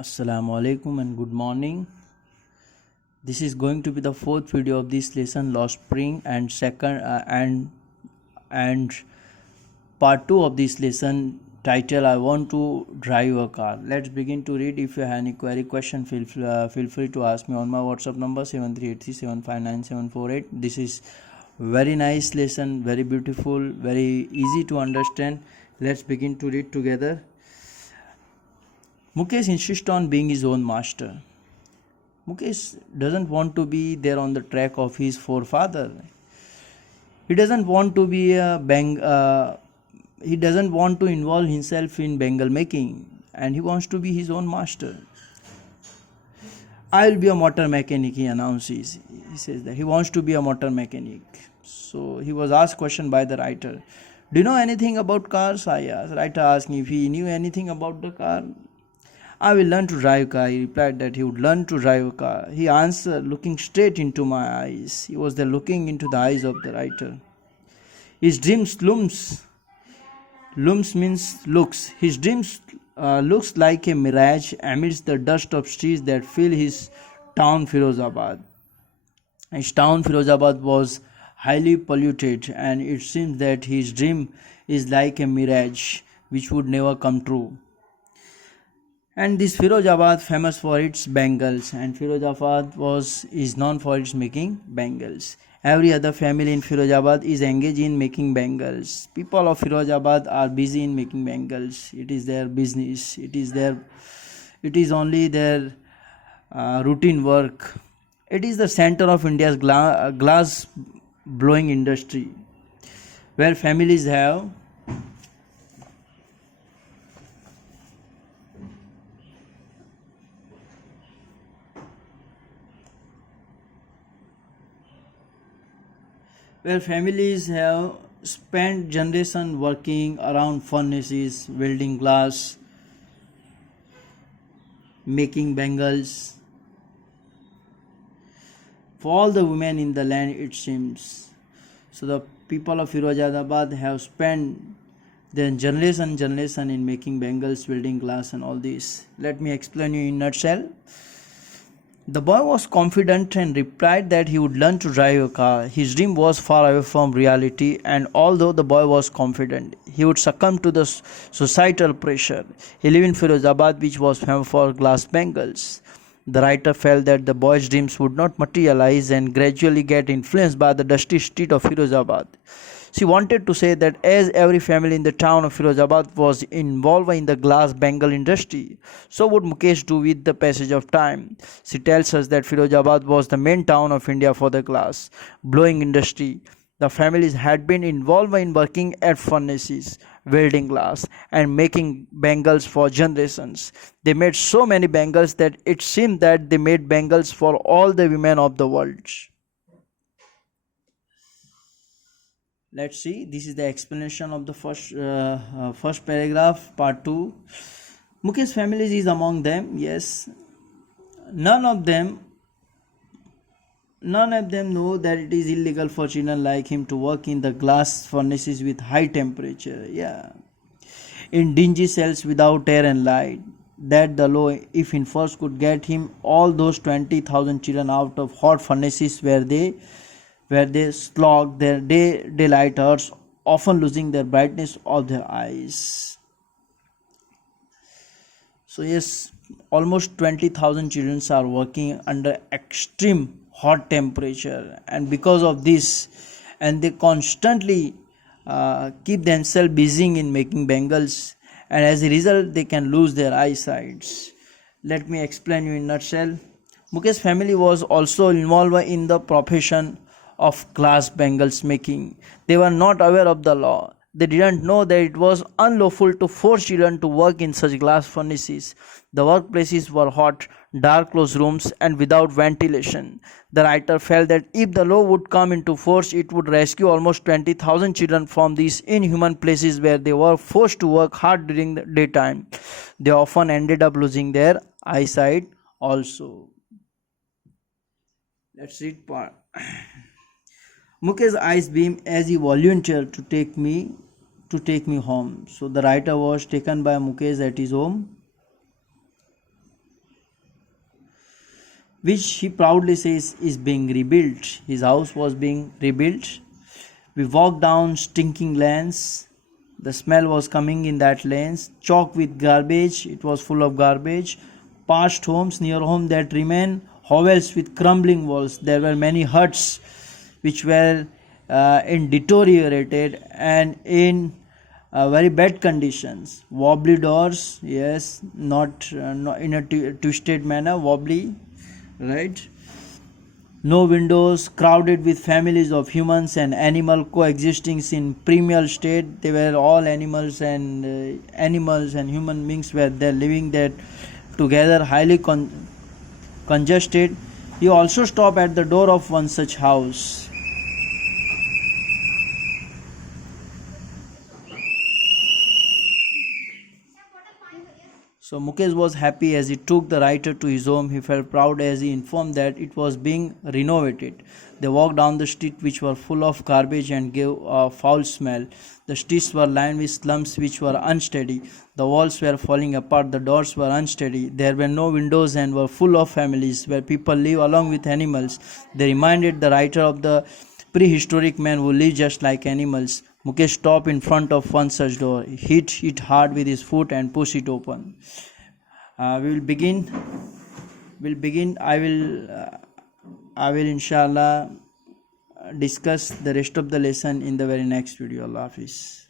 Assalamu alaikum and good morning. This is going to be the fourth video of this lesson, Lost Spring, and and part 2 of this lesson title, I want to drive a car. Let's begin to read. If you have any query, question, feel free to ask me on my WhatsApp number 7383759748. This is very nice lesson, very beautiful, very easy to understand. Let's begin to read together. Mukesh insists on being his own master. Mukesh doesn't want to be there on the track of his forefather. He doesn't want to be he doesn't want to involve himself in bangle making, and he wants to be his own master. I will be a motor mechanic, he announces. He says that he wants to be a motor mechanic. So he was asked question by the writer. Do you know anything about cars? I asked. Writer asked me if he knew anything about the car. I will learn to drive a car. He replied that he would learn to drive a car. He answered, looking straight into my eyes. He was there looking into the eyes of the writer. His dreams looms. Looms means looks. His dreams looks like a mirage amidst the dust of streets that fill his town Firozabad. His town Firozabad was highly polluted, and it seems that his dream is like a mirage which would never come true. And this Firozabad famous for its bangles, and Firozabad is known for its making bangles. Every other family in Firozabad is engaged in making bangles. People of Firozabad are busy in making bangles. It is their business. It is only their routine work. It is the center of India's glass blowing industry, where families have spent generation working around furnaces, welding glass, making bangles. For all the women in the land, it seems. So the people of Firozabad have spent their generation in making bangles, welding glass, and all this. Let me explain you in a nutshell. The boy was confident and replied that he would learn to drive a car. His dream was far away from reality, and although the boy was confident, he would succumb to the societal pressure. He lived in Firozabad, which was famous for glass bangles. The writer felt that the boy's dreams would not materialize and gradually get influenced by the dusty street of Firozabad. She wanted to say that as every family in the town of Firozabad was involved in the glass bangle industry, so would Mukesh do with the passage of time. She tells us that Firozabad was the main town of India for the glass blowing industry. The families had been involved in working at furnaces, welding glass, and making bangles for generations. They made so many bangles that it seemed that they made bangles for all the women of the world. Let's see, this is the explanation of the first paragraph, part 2. Mukesh families is among them. Yes, none of them know that it is illegal for children like him to work in the glass furnaces with high temperature, in dingy cells without air and light. That the law, if enforced, could get him all those 20,000 children out of hot furnaces where they slog their daylight hours, often losing their brightness of their eyes. So yes, almost 20,000 children are working under extreme hot temperature, and because of this, and they constantly keep themselves busy in making bangles, and as a result they can lose their eyesight. Let me explain you in a nutshell. Mukesh family was also involved in the profession of glass bangles making. They were not aware of the law. They didn't know that it was unlawful to force children to work in such glass furnaces. The workplaces were hot, dark closed rooms, and without ventilation. The writer felt that if the law would come into force, it would rescue almost 20,000 children from these inhuman places where they were forced to work hard during the daytime. They often ended up losing their eyesight also. Let's read part. Mukesh's eyes beamed as he volunteered to take me home. So the writer was taken by Mukesh at his home. which he proudly says is being rebuilt. His house was being rebuilt. We walked down stinking lanes. The smell was coming in that lanes, choked with garbage. It was full of garbage. Parched homes near home that remain, hovels with crumbling walls. There were many huts which were in deteriorated and in very bad conditions. Wobbly doors, yes, not in a twisted manner, wobbly, right? No windows, crowded with families of humans and animal coexisting in primal state. They were all animals and human beings were there living there together, highly congested. He also stopped at the door of one such house. So Mukesh was happy as he took the writer to his home. He felt proud as he informed that it was being renovated. They walked down the street which were full of garbage and gave a foul smell. The streets were lined with slums which were unsteady. The walls were falling apart, the doors were unsteady. There were no windows and were full of families where people live along with animals. They reminded the writer of the prehistoric men who lived just like animals. Mukesh stopped in front of one such door. He hit it hard with his foot and pushed it open. We will begin. We'll begin. I will inshallah discuss the rest of the lesson in the very next video. Allah Hafiz.